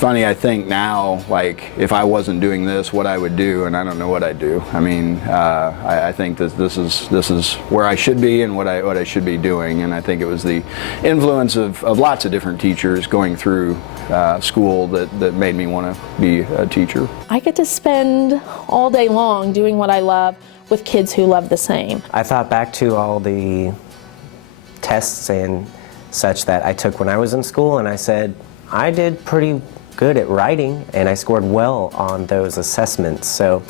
funny, I think now, like, if I wasn't doing this, what I would do, and I don't know what I'd do. I mean, I think that this is where I should be and what I should be doing, and I think it was the influence of lots of different teachers going through school that made me want to be a teacher. I get to spend all day long doing what I love with kids who love the same. I thought back to all the tests and such that I took when I was in school, and I said, I did pretty good at writing, and I scored well on those assessments. So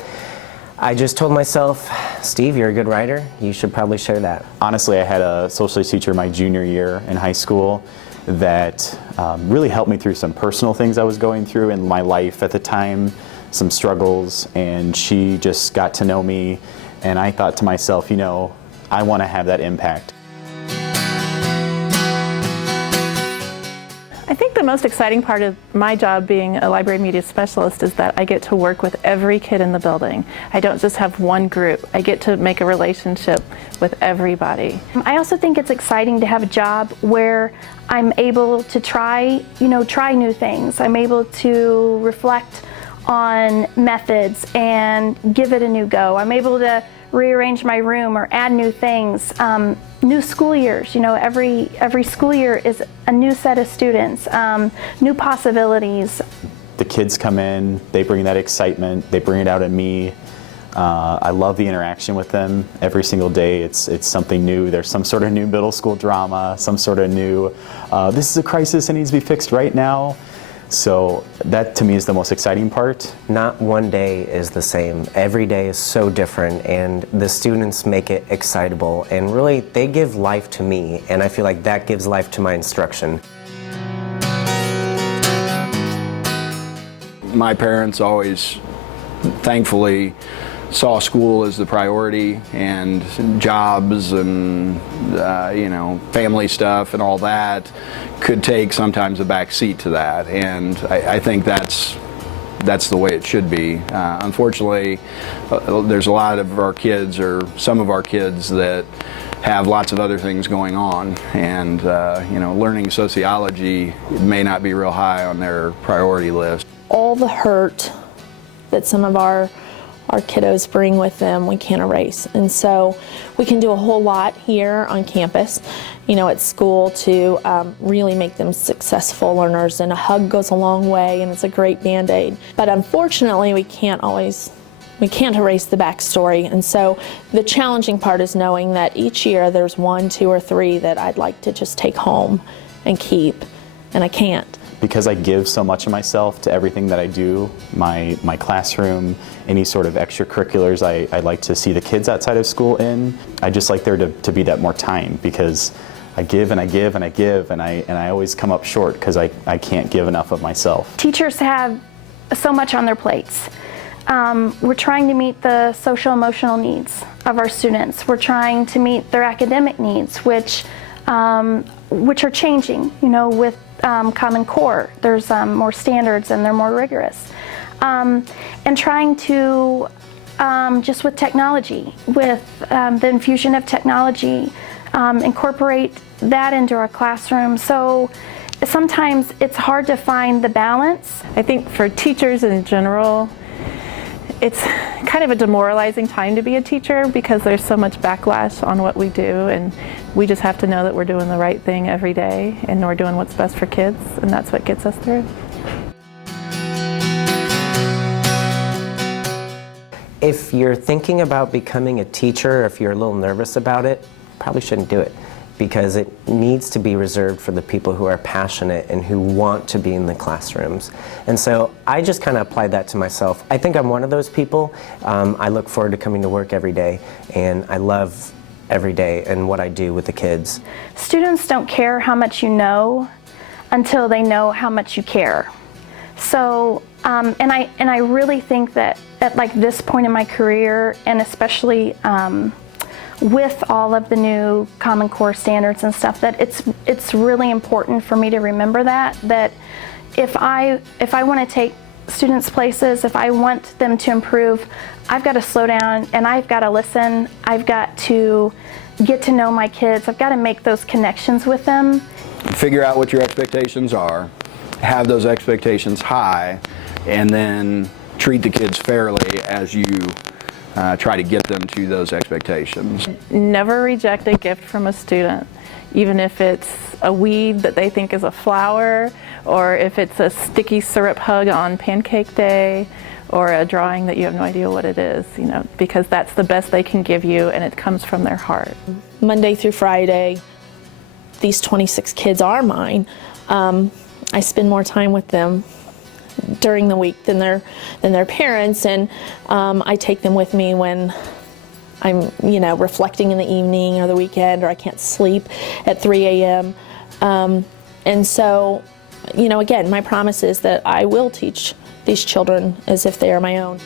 I just told myself, Steve, you're a good writer. You should probably share that. Honestly, I had a social studies teacher my junior year in high school that really helped me through some personal things I was going through in my life at the time, some struggles, and she just got to know me, and I thought to myself, you know, I want to have that impact. I think the most exciting part of my job being a library media specialist is that I get to work with every kid in the building. I don't just have one group. I get to make a relationship with everybody. I also think it's exciting to have a job where I'm able to try new things. I'm able to reflect on methods and give it a new go. I'm able to rearrange my room or add new things. New school years, every school year is a new set of students, new possibilities. The kids come in, they bring that excitement, they bring it out in me. I love the interaction with them every single day. It's something new. There's some sort of new middle school drama, some sort of new, this is a crisis and needs to be fixed right now. So that to me is the most exciting part. Not one day is the same. Every day is so different, and the students make it excitable, and really they give life to me, and I feel like that gives life to my instruction. My parents always, thankfully, saw school as the priority, and jobs and family stuff and all that could take sometimes a back seat to that, and I think that's the way it should be. Unfortunately, there's a lot of our kids, or some of our kids, that have lots of other things going on, and learning sociology may not be real high on their priority list. All the hurt that some of our kiddos bring with them, we can't erase. And so we can do a whole lot here on campus, at school, to really make them successful learners. And a hug goes a long way, and it's a great Band-Aid. But unfortunately, we can't erase the backstory. And so the challenging part is knowing that each year there's 1, 2, or 3 that I'd like to just take home and keep, and I can't. Because I give so much of myself to everything that I do, my classroom, any sort of extracurriculars I like to see the kids outside of school in, I just like there to be that more time, because I give and I give and I give, and I always come up short because I can't give enough of myself. Teachers have so much on their plates. We're trying to meet the social emotional needs of our students. We're trying to meet their academic needs, which are changing, with Common Core. There's more standards and they're more rigorous. And trying to, just with technology, with the infusion of technology, incorporate that into our classroom. So sometimes it's hard to find the balance. I think for teachers in general, it's kind of a demoralizing time to be a teacher because there's so much backlash on what we do, and we just have to know that we're doing the right thing every day and we're doing what's best for kids, and that's what gets us through. If you're thinking about becoming a teacher, or if you're a little nervous about it, probably shouldn't do it, because it needs to be reserved for the people who are passionate and who want to be in the classrooms. And so I just kind of applied that to myself. I think I'm one of those people. I look forward to coming to work every day, and I love every day and what I do with the kids. Students don't care how much you know until they know how much you care. So, and I really think that at like this point in my career, and especially with all of the new Common Core standards and stuff, that it's really important for me to remember that if I want to take students places, if I want them to improve, I've got to slow down and I've got to listen. I've got to get to know my kids. I've got to make those connections with them. Figure out what your expectations are, have those expectations high, and then treat the kids fairly as you try to get them to those expectations. Never reject a gift from a student, even if it's a weed that they think is a flower, or if it's a sticky syrup hug on pancake day, or a drawing that you have no idea what it is, because that's the best they can give you, and it comes from their heart. Monday through Friday, these 26 kids are mine. I spend more time with them during the week than their parents, and I take them with me when I'm reflecting in the evening or the weekend, or I can't sleep at 3 a.m. And so, again, my promise is that I will teach these children as if they are my own.